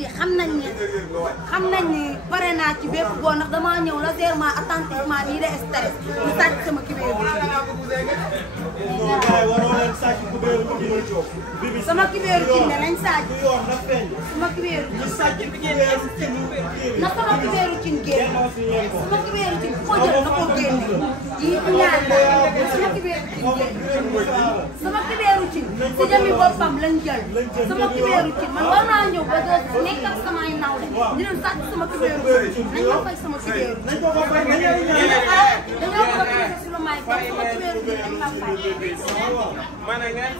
fii xam nañ ni pare naa ci bépp góor ndax damaa ñëw légèrement attentivement nii de stress ñu sàcc sama kibéeru sama kibéeru cin ne lañ sàcc sama kibéeru na sama kibéeru cin génn sama kibéeru cin foo jël na ko génne yi ñaan la sama kibéeru cin génn sama kibéeru cin si jëmi boppam lañ jël sama kibéeru cin man war naa ñëw ba nekk ak samay nawle ñu leen sàcc sama kibéeru cin nañ ma fay sama kibéeru dañoo ko si lu may fay sama kibéeru cin nañ ma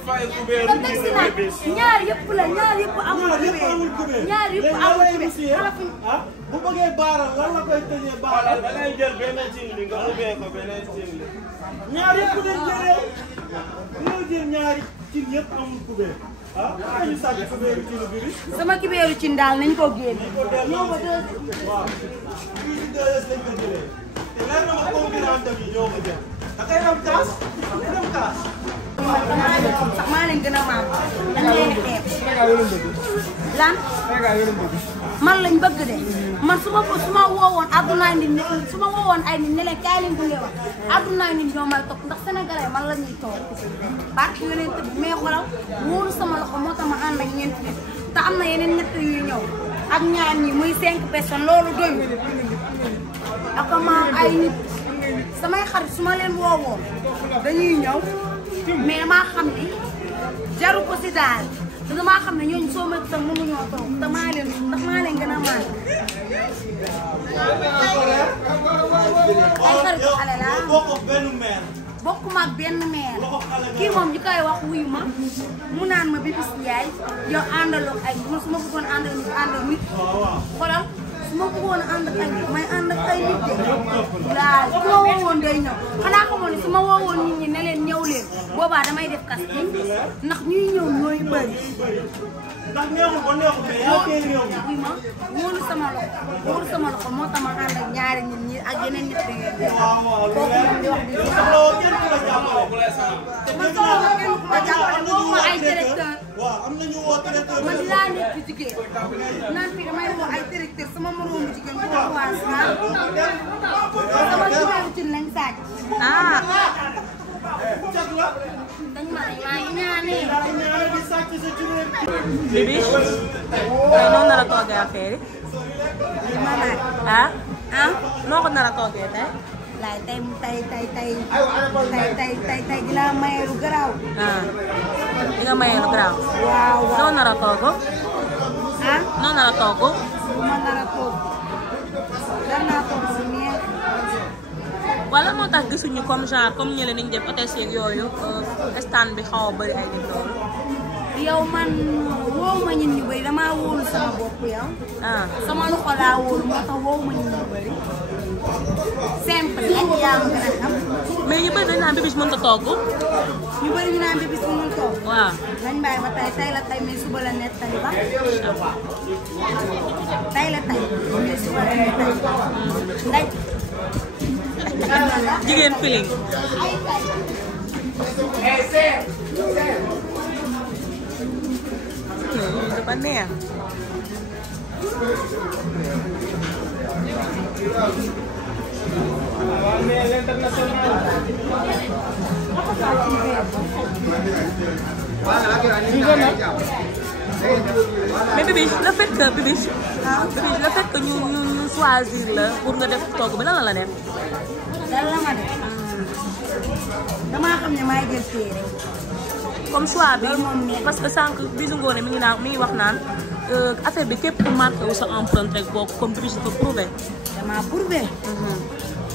fay te teg si nag ñaar yëpp la ñaar yëpp amul kibéeru ñaar yëpp amul kibéeru bu bëggee baaral lan la koy tëjee baaral da ngay jël benn cin li nga ubbee ko beneen cin li ñaar yëpp dañ jëlee ñoo jël ñaari cin yëpp amul kubéer ah ñu sàcc kubéeru cin bi sama kibéeru cin daal nañ ko génne ñoo ko deux waaw fii ci deux lañ ko jëlee te leer na ma concurrent yi ñoo ko jël da ngay dem kaas day dem kaas maa leen gën a maam dañ leen xeeb lan man lañ bëgg de man su ma woowoon addunaay nit su ma woowoon ay nit ne leen kaay leen gunge wax addunaay nit ñoo may topp ndax sénégalais man la ñuy toog barke yeneen tëdd mais xoolal wóolu sama loxo moo tax ma ànd ak ñeenti nit te am na yeneen ñett yuy ñëw ak ñaar ñi muy 5 personnes loolu doyul ak maam ay nit samay xarit su ma leen woowoon dañuy ñëw mais maa xam ni jaru ko si daal te damaa xam ne ñooñu soo ma sax mënuñoo toog te maa leen ndax maa leen gën a maan ay xarit xale la bokkuma ak benn meer kii moom ñu koy wax wuyu ma mu naan ma Bibis Ndiaye yow àndaloo ay man su ma bëggoon àndal nit àndal nit xoolal su ma bëggoon ànd ak ay nit may ànd ak ay nit de laa su ma woowoon day ñëw xanaa xamoon ne su ma woowoon nit ñi ne leen ñëw leen boobaa damay def casting ndax ñuy ñëw ñooy bëri ndax neexul ba neexul mais yaa koy réew mi. oui ma wóolu sama loxo moo tax ma ànd ak ñaari nit ñi ak yeneen nit yi. waaw waaw lu leer yow kenn ku la jàppale. man soxla kenn ku ma jàppale woo ma ay directeur. waaw am na ñu woo directeur. man dinaa nekk ci jigéen naan fii damay woo ay directeur sama moroomu jigéen bu ñu waa sama jigéen ci lañ sàcc. ah. dañ ma ne maa ngi ñaanee. Bibis tey noonu nar a toogee affaire yi. ah. ah. noo ko nar a toogee tey. laay tey dinaa maye lu garaaw. ah di nga maye lu garaaw. waaw waaw noo nar a toog. ah. noo nar a toog. bu ma nar a toog dara naa toog si neex. wala moo tax gisuñu comme genre comme ñële niñ def hôtesse yeeg yooyu stand bi xaw a bëri ay nit loolu. yow man woowu ma ñun ñu bëri damaa wóolu sama bopp yow. ah sama loxo laa wóolu moo tax woowu ma ñun ñu bëri. simple rek yaa ma gën a xam. mais ñu bëri dañ naan Bibis mënut a togg. ñu bëri ñu naan Bibis mënul toog. waaw. nañ bàyyi ba tey la tey mais suba la nettali ba. tey la tey mais suba la nettali. ndaj. jigéen feeling. dafa neex. mais Bibis le fait que Bibis le fait que ñu choisir la pour nga def togg bi lan la def. dara la ma def. damaa xam ne maay jël téere. comme choix bi parce que sànq Bijou Ngoné mi ngi wax naan affaire bi képp ku marqué wu sa empreinte rek bokk comme Bibis dafa prouvé. damaa prouvé.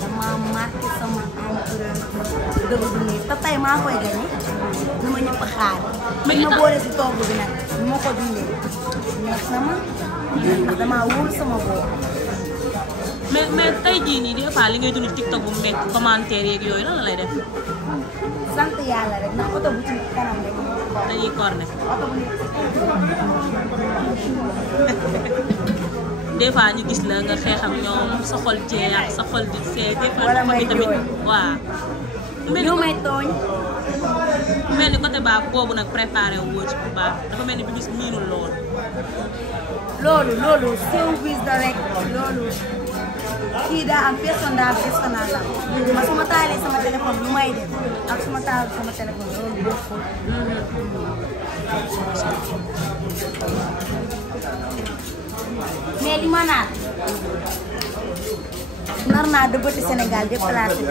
damaa marqué sama empreinte dëgg bu nii te tey maa koy gagné. lu ma ñëpp xaar. mais ma boole si togg bi nag bu ma ko dundee. neex sama ndax damaa wóor sama bopp. mais tey jii nii des fois li ngay dund TikTok bu mu nekk commentaire yeeg yooyu lan la lay def. sant yàlla rek ndax oto bu ci kanam rek. dañuy corné. oto bu nekk des fois ñu gis la nga xeex ak ñoom sa xol jeex sa xol di seey. des fois wala may tamit jooy. waaw. ñu may tooñ. mel ni côté baa boobu nag préparé wu woo ci bu baax dafa mel ni Bibis miinul lool. loolu service da rek loolu kii daa am personnage la ma su ma taalee sama téléphone lu may def ak su ma taalee sama téléphone loolu bokkul. mais li ma naan nar naa dëbbati Sénégal déplacé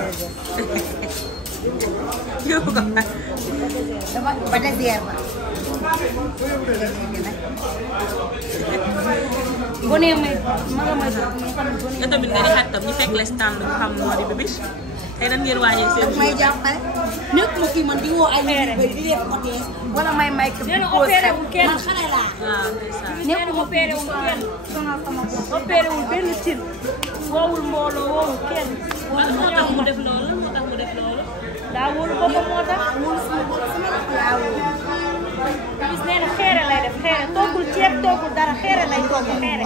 yóbbu ko fa. dama ba désert ba. bu nee may ma nga may doon nga tamit nga di xaritam ñu fekk la stand bu xam moo di Bibiche tey nan ngeen waajee seen may jàppale nekk ma fii man di woo ay nit yu bëri di def hôtesse wala may ko nee na opéré wul kenn man xale laa. waaw ndeysaan. nee na opéré wul kenn sonal sama bopp. opéré wul benn cin woowul mbooloo woowul kenn. lan moo tax mu def loolu lan moo tax mu def loolu. daa wóolu boppam moo tax. wóolu sama bopp sama loxo laa wóolu. gis nee na xeere lay def xeere toggul ceeb toggul dara xeere lay togg xeere.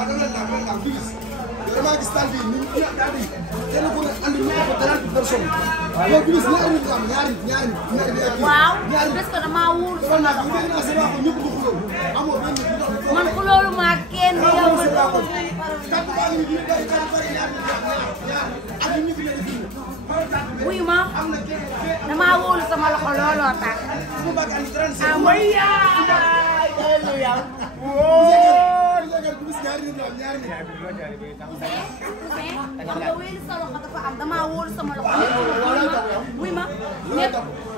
damaa gis taal bi ni daal di kenn ku ne andi ñu ko 30 personnes. yow bi gis ñaari nit am ñaari. waaw parce que damaa wóolu kon nag bu dee naa sa wax ñëpp du xuloo amoo benn nit. man ku loolu maa kenn yow ma kàddu baa ngi nii bari ñaar ak ñu fi nekk fii. wuy ma damaa wóolu sama loxo looloo tax. mu baax andi 35. ah mooy damaa wóolu sama loxo wuy ma nekk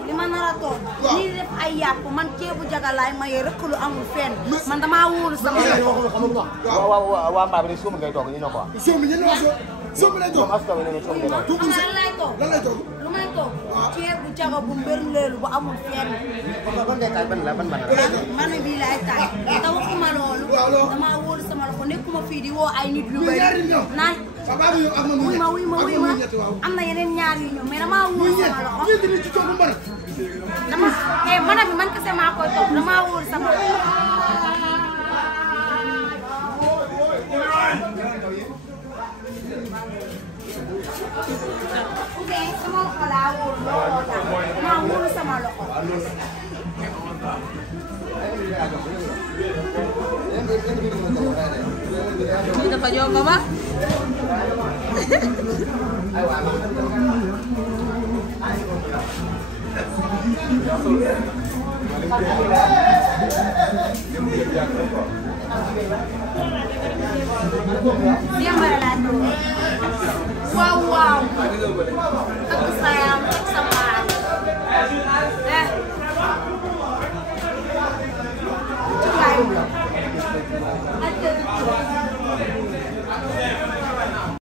li ma nar a toog nii di def ay yàpp man ceebu jagalaay maye rëkk lu amul fenn man damaa wóolu sama loxo. waa mbaa bi de suum ngay toog ñu ne ko. suum ñu ne wax suum lay toog. moom askan wi ne ne suum ngay toog. xam nga lan lay toog. lan lay toog. lu may toog ceebu jaga bu mbërleelu bu amul fenn. kon de taal ban ban man bii laay taal te waxuma loolu. damaa wóolu sama loxo nekkuma fii di woo ay nit yu bëri naan wuy ma am na yeneen ñaar yu ñëw mais damaa wóolu sama loxo. dama mana bi man kese maa koy toog damaa wóolu sama loxo. sama loxo laa wóolu looloo tax damaa wóolu sama loxo. lii dafa jongo ma. Siapa lagi? Wow. Aku sayang sama